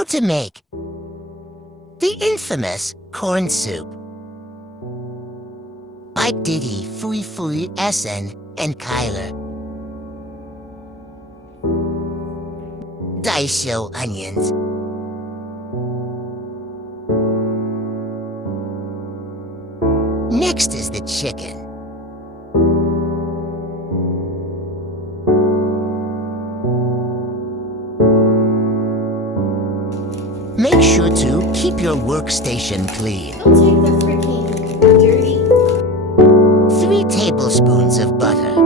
How to make the infamous corn soup by Diddy, Fui Fui, SN, and Kyler. Dice your onions. Next is the chicken. Make sure to keep your workstation clean. Don't take the freaking dirty. 3 tablespoons of butter.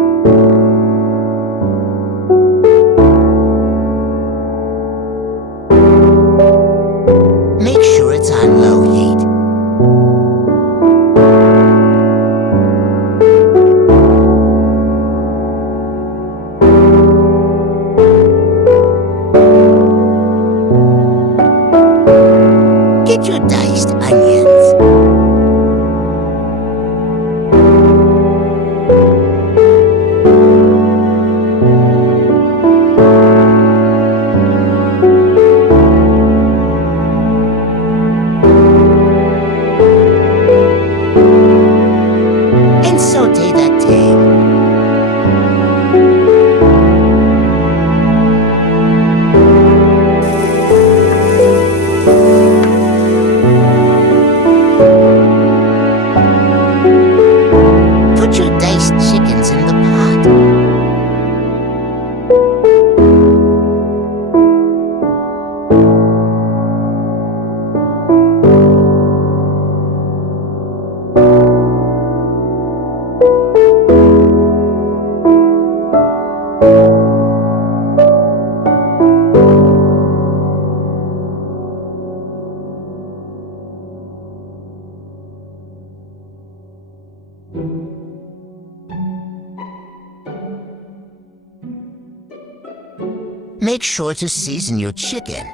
Make sure it's on low heat. Get your diced onions. And saute that tang. Put your diced chickens in the pot. Make sure to season your chicken.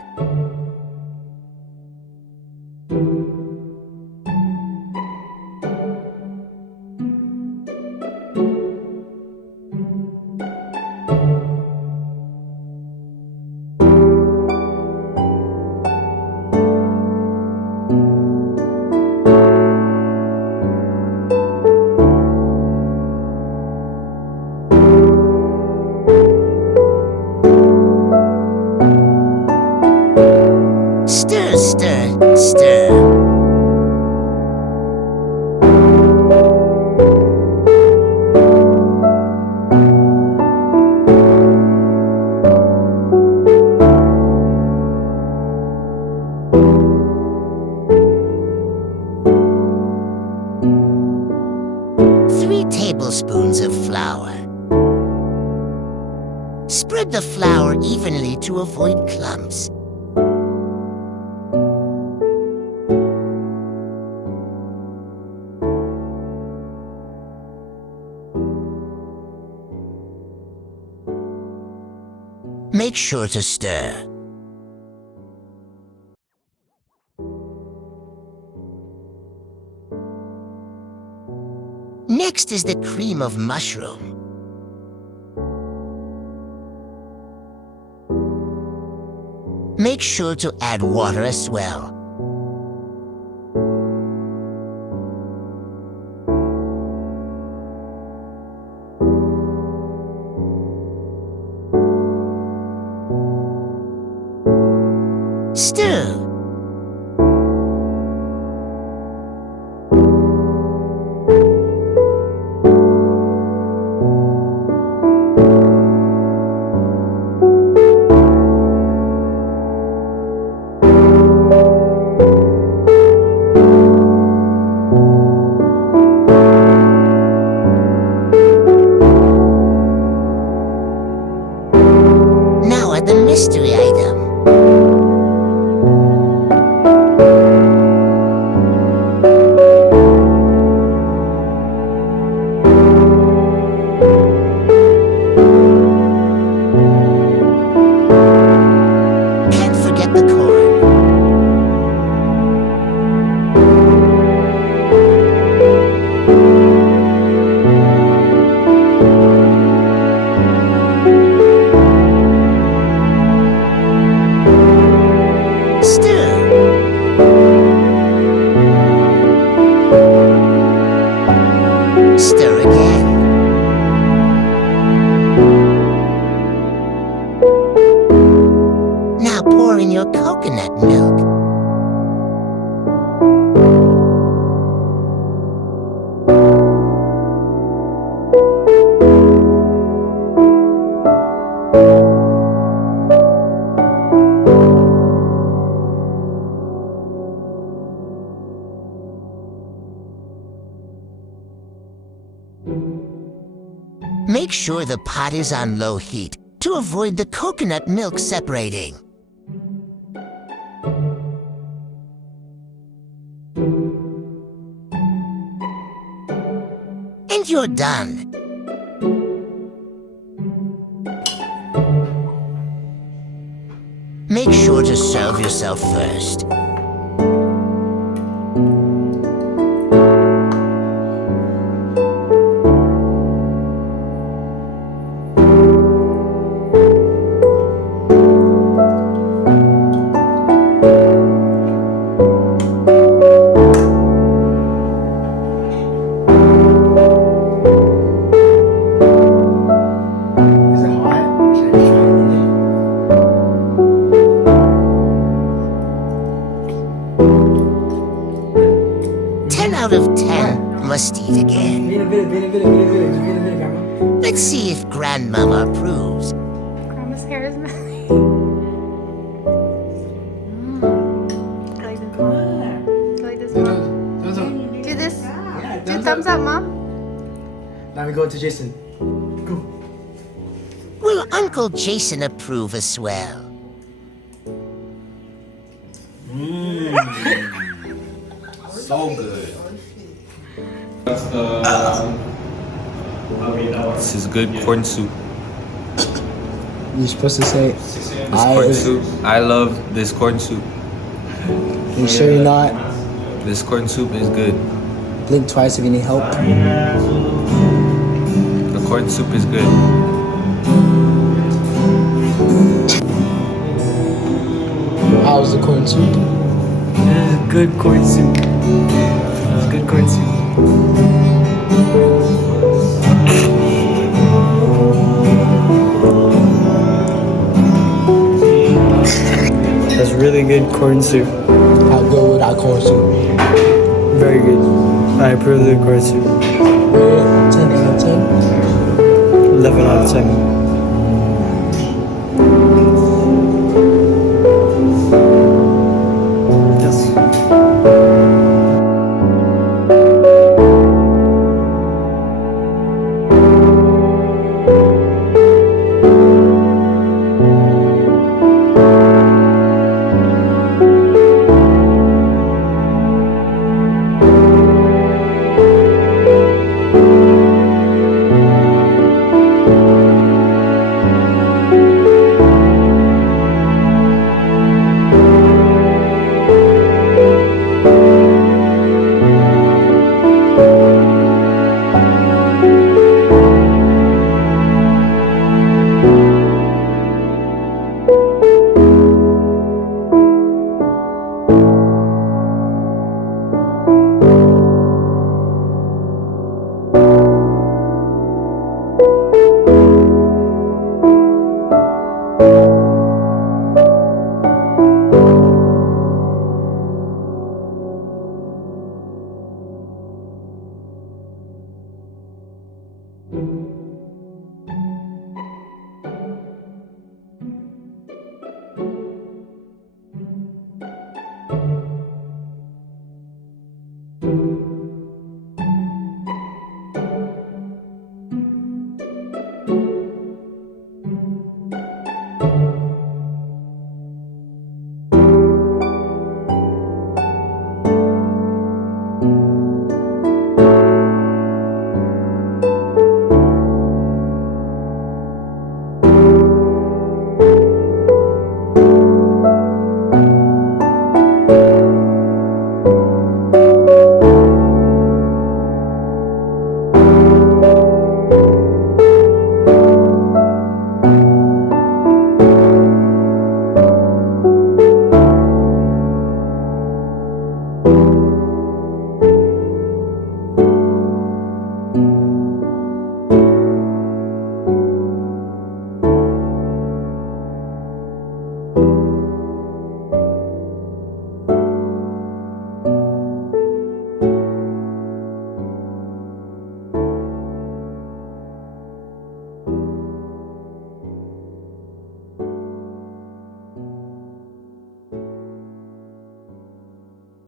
Stir, stir, stir. Three tablespoons of flour. Spread the flour evenly to avoid clumps. Make sure to stir. Next is the cream of mushroom. Make sure to add water as well. Stir. Now add the mystery item. in your coconut milk. Make sure the pot is on low heat to avoid the coconut milk separating. And you're done. Make sure to serve yourself first. Is it hot? Should I try it? 10 out of 10 must eat again. Vira, Grandma. Let's see if Grandmama approves. Grandma's hair is messy. Like this, Mom. Do this. Do thumbs up, Mom. Now we go to Jason. Go. Will Uncle Jason approve as well? So good. This is good corn soup. You're supposed to say, This corn soup. I love this corn soup. You sure you're not? This corn soup is good. Blink twice if you need help. The corn soup is good. How's the corn soup? Good corn soup. Good corn soup. That's really good corn soup. How good would our corn soup? Very good. I approve the corn soup. 10 out of 10. 11 out of 10.